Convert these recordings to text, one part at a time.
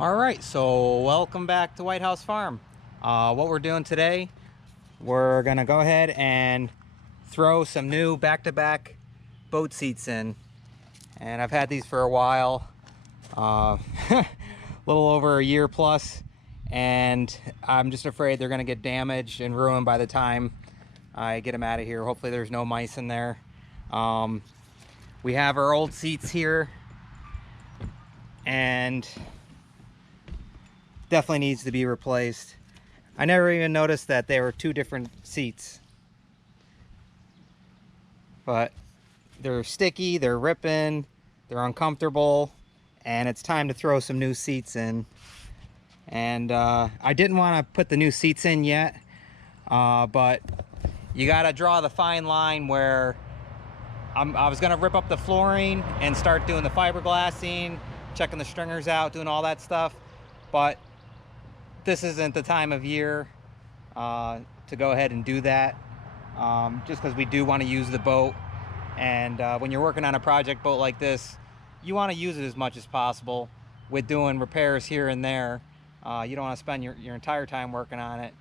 All right, so welcome back to White House Farm. What we're doing today, we're gonna go ahead and throw some new back-to-back boat seats in. And I've had these for a while, a little over a year plus, and I'm just afraid they're gonna get damaged and ruined by the time I get them out of here. Hopefully there's no mice in there. We have our old seats here, and definitely needs to be replaced. I never even noticed that they were two different seats. But they're sticky, they're ripping, they're uncomfortable, and it's time to throw some new seats in. And I didn't want to put the new seats in yet, but you gotta draw the fine line where I was gonna rip up the flooring and start doing the fiberglassing, checking the stringers out, doing all that stuff. But this isn't the time of year to go ahead and do that, just because we do want to use the boat. And when you're working on a project boat like this, you want to use it as much as possible. With doing repairs here and there, you don't want to spend your entire time working on it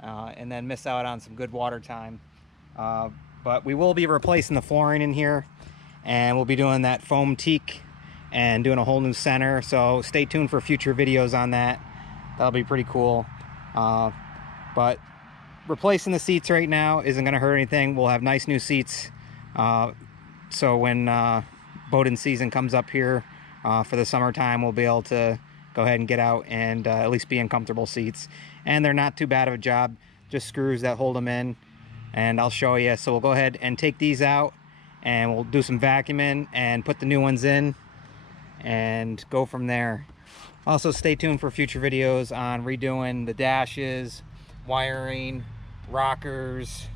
and then miss out on some good water time. But we will be replacing the flooring in here, and we'll be doing that foam teak and doing a whole new center. So stay tuned for future videos on that. That'll be pretty cool. But replacing the seats right now isn't going to hurt anything. We'll have nice new seats. So when boating season comes up here for the summertime, we'll be able to go ahead and get out and at least be in comfortable seats. And they're not too bad of a job, just screws that hold them in. And I'll show you. So we'll go ahead and take these out, and we'll do some vacuuming and put the new ones in and go from there. Also, stay tuned for future videos on redoing the dashes, wiring, rockers,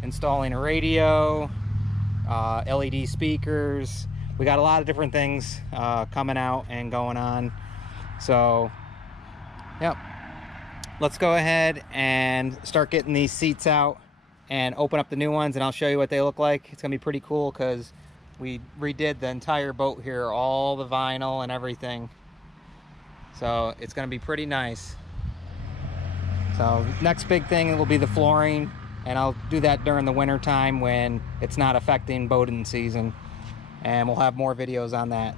installing a radio, LED speakers. We got a lot of different things coming out and going on. So, yep. Let's go ahead and start getting these seats out and open up the new ones, and I'll show you what they look like. It's gonna be pretty cool because we redid the entire boat here, all the vinyl and everything. So it's going to be pretty nice. So next big thing will be the flooring, and I'll do that during the winter time when it's not affecting boating season, and we'll have more videos on that.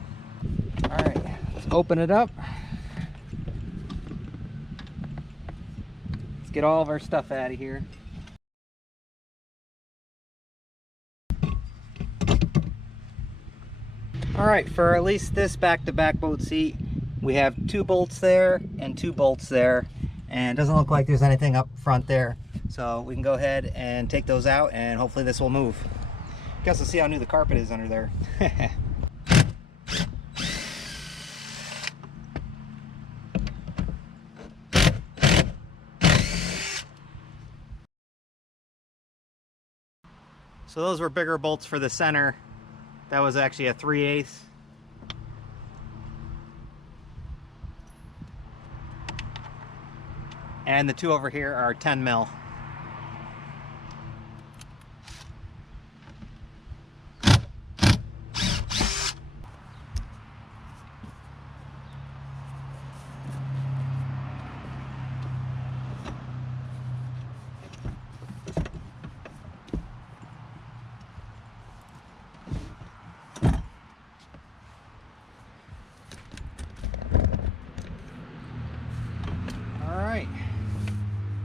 All right, let's open it up. Let's get all of our stuff out of here. All right, for at least this back-to-back boat seat, we have 2 bolts there and 2 bolts there, and it doesn't look like there's anything up front there. So we can go ahead and take those out, and hopefully this will move. Guess we'll see how new the carpet is under there. So those were bigger bolts for the center. That was actually a 3/8. And the 2 over here are 10 mil.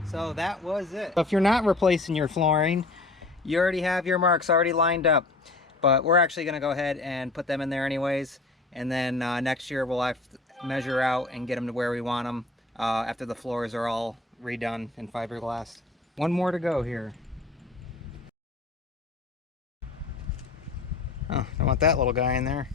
So that was it. So if you're not replacing your flooring, you already have your marks already lined up, but we're actually going to go ahead and put them in there anyways, and then next year we'll have to measure out and get them to where we want them after the floors are all redone in fiberglass. One more to go here. Oh, I want that little guy in there.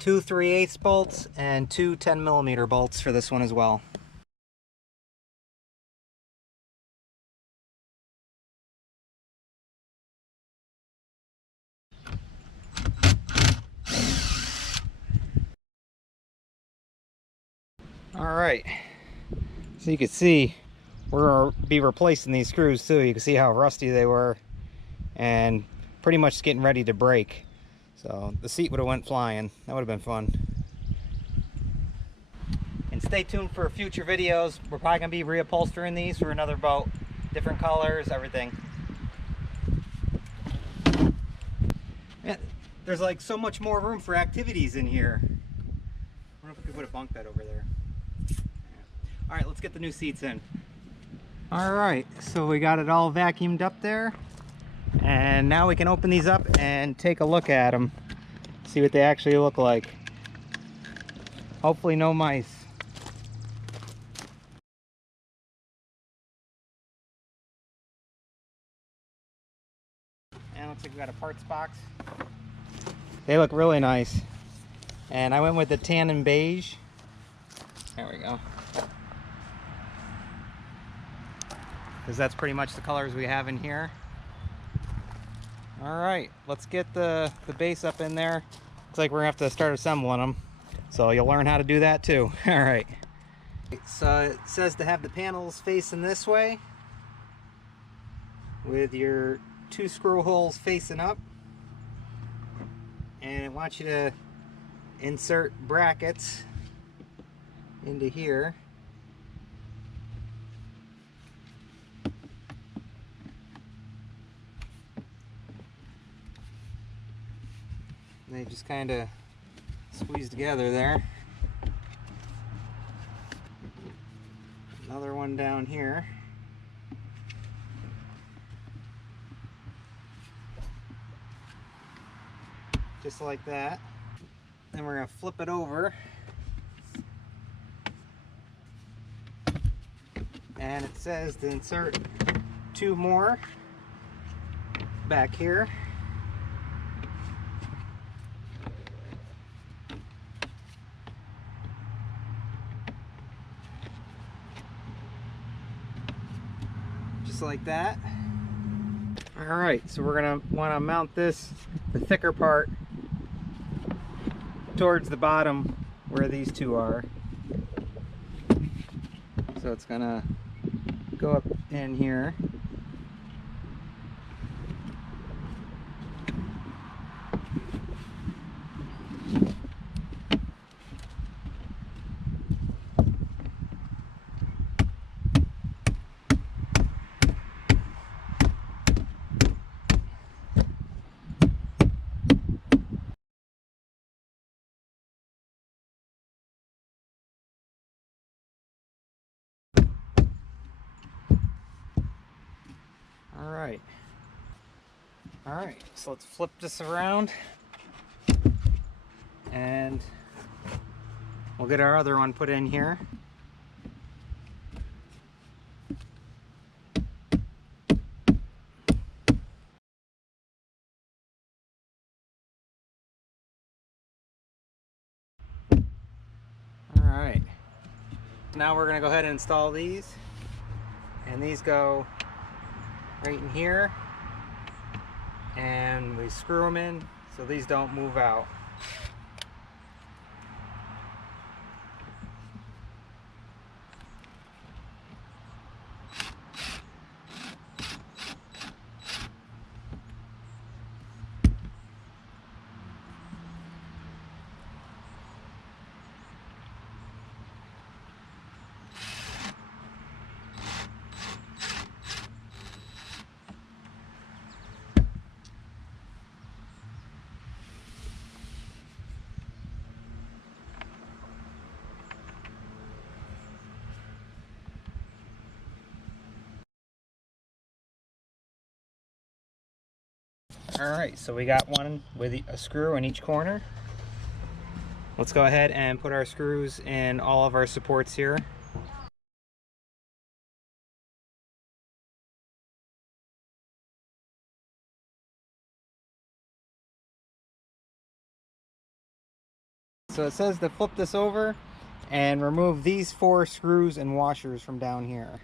2 3/8 bolts and 2 10mm bolts for this one as well. All right, so you can see we're gonna be replacing these screws too. You can see how rusty they were and pretty much getting ready to break. So the seat would have went flying. That would have been fun. And stay tuned for future videos. We're probably going to be reupholstering these for another boat. Different colors, everything. Man, there's like so much more room for activities in here. I wonder if we could put a bunk bed over there. All right, let's get the new seats in. All right, so we got it all vacuumed up there. And now we can open these up and take a look at them. See what they actually look like. Hopefully no mice. And looks like we got a parts box. They look really nice. And I went with the tan and beige. There we go. Because that's pretty much the colors we have in here. All right, let's get the base up in there. Looks like we're gonna have to start assembling them. So you'll learn how to do that too. All right. So it says to have the panels facing this way with your 2 screw holes facing up. And it wants you to insert brackets into here. They just kind of squeeze together there. Another one down here. Just like that. Then we're going to flip it over. And it says to insert 2 more back here. Just like that. All right, so we're gonna want to mount this, the thicker part, towards the bottom where these 2 are. So it's gonna go up in here. All right, so let's flip this around and we'll get our other one put in here. All right, now we're gonna go ahead and install these, and these go right in here. And we screw them in so these don't move out. Alright, so we got one with a screw in each corner. Let's go ahead and put our screws in all of our supports here. So it says to flip this over and remove these 4 screws and washers from down here.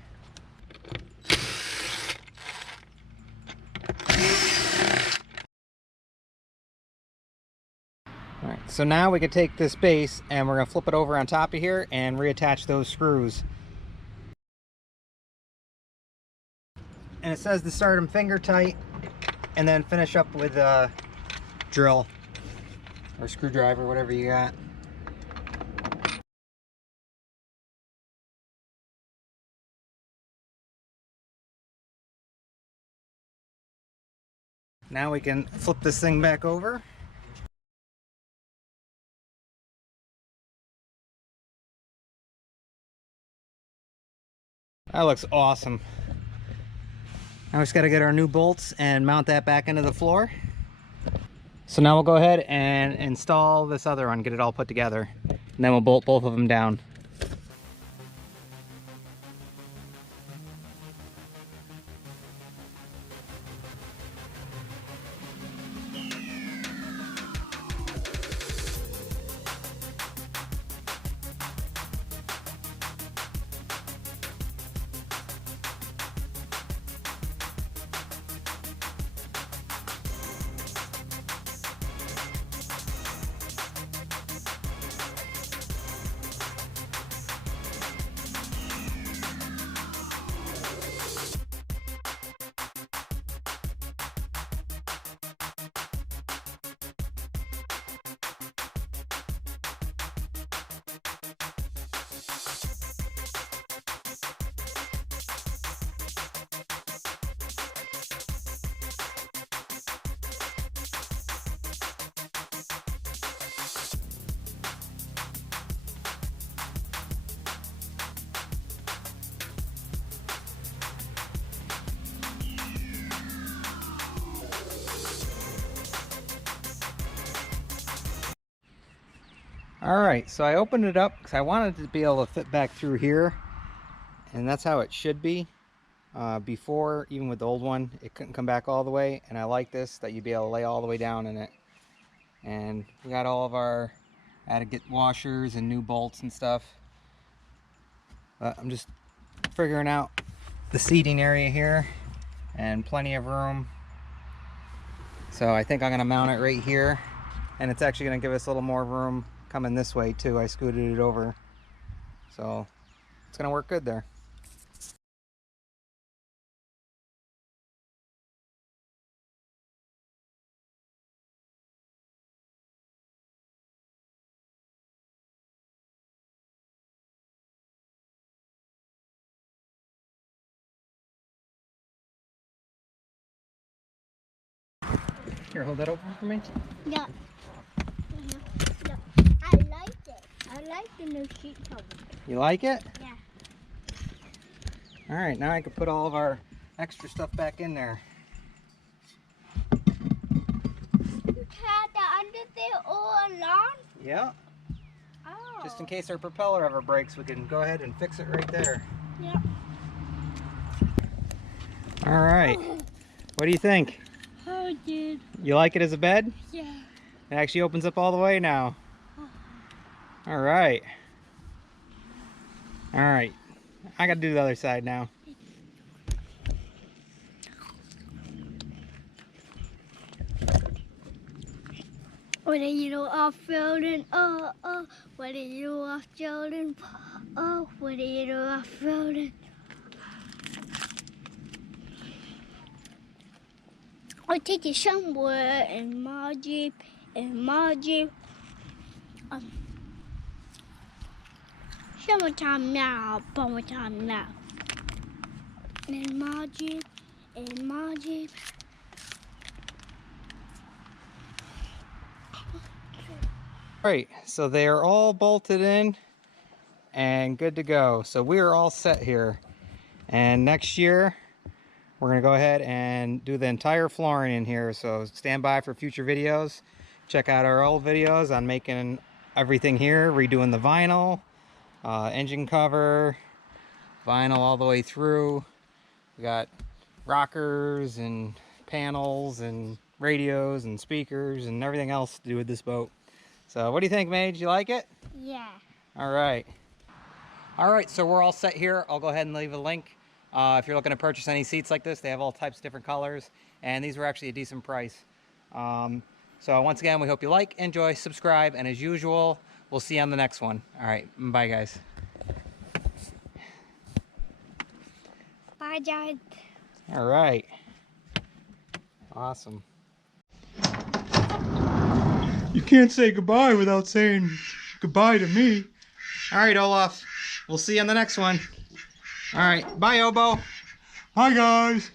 Alright, so now we can take this base and we're going to flip it over on top of here and reattach those screws. And it says to start them finger tight and then finish up with a drill. or screwdriver, whatever you got. Now we can flip this thing back over. That looks awesome. Now we just got to get our new bolts and mount that back into the floor. So now we'll go ahead and install this other one, get it all put together, and then we'll bolt both of them down. Alright, so I opened it up because I wanted to be able to fit back through here, and that's how it should be. Before, even with the old one, it couldn't come back all the way, and I like this, that you'd be able to lay all the way down in it. And we got all of our, I had to get washers and new bolts and stuff. I'm just figuring out the seating area here, and plenty of room. So I think I'm going to mount it right here, and it's actually going to give us a little more room coming this way too. I scooted it over, so it's gonna work good there. Here, hold that open for me. Yeah. Yeah. I like it. I like the new sheet cover. You like it? Yeah. All right, now I can put all of our extra stuff back in there. You had the under there all along? Yeah. Oh. Just in case our propeller ever breaks, we can go ahead and fix it right there. Yeah. All right. What do you think? Oh, dude. You like it as a bed? Yeah. It actually opens up all the way now. All right. All right. I got to do the other side now. What are you off roading? Oh, oh. What are you off roading? Oh, what are you off roading? I'll take you somewhere in my Jeep, summertime now, summertime now. In my Jeep. All right, so they are all bolted in and good to go. So we are all set here. And next year, we're gonna go ahead and do the entire flooring in here. So stand by for future videos. Check out our old videos on making everything here, redoing the vinyl, engine cover, vinyl all the way through. We got rockers and panels and radios and speakers and everything else to do with this boat. So what do you think, Mage? You like it? Yeah. All right. All right, so we're all set here. I'll go ahead and leave a link. If you're looking to purchase any seats like this, they have all types of different colors, and these were actually a decent price. So once again, we hope you like, enjoy, subscribe, and as usual, we'll see you on the next one. All right, bye guys. Bye, Dad. All right. Awesome. You can't say goodbye without saying goodbye to me. All right, Olaf. We'll see you on the next one. All right. Bye, Obo. Hi, guys.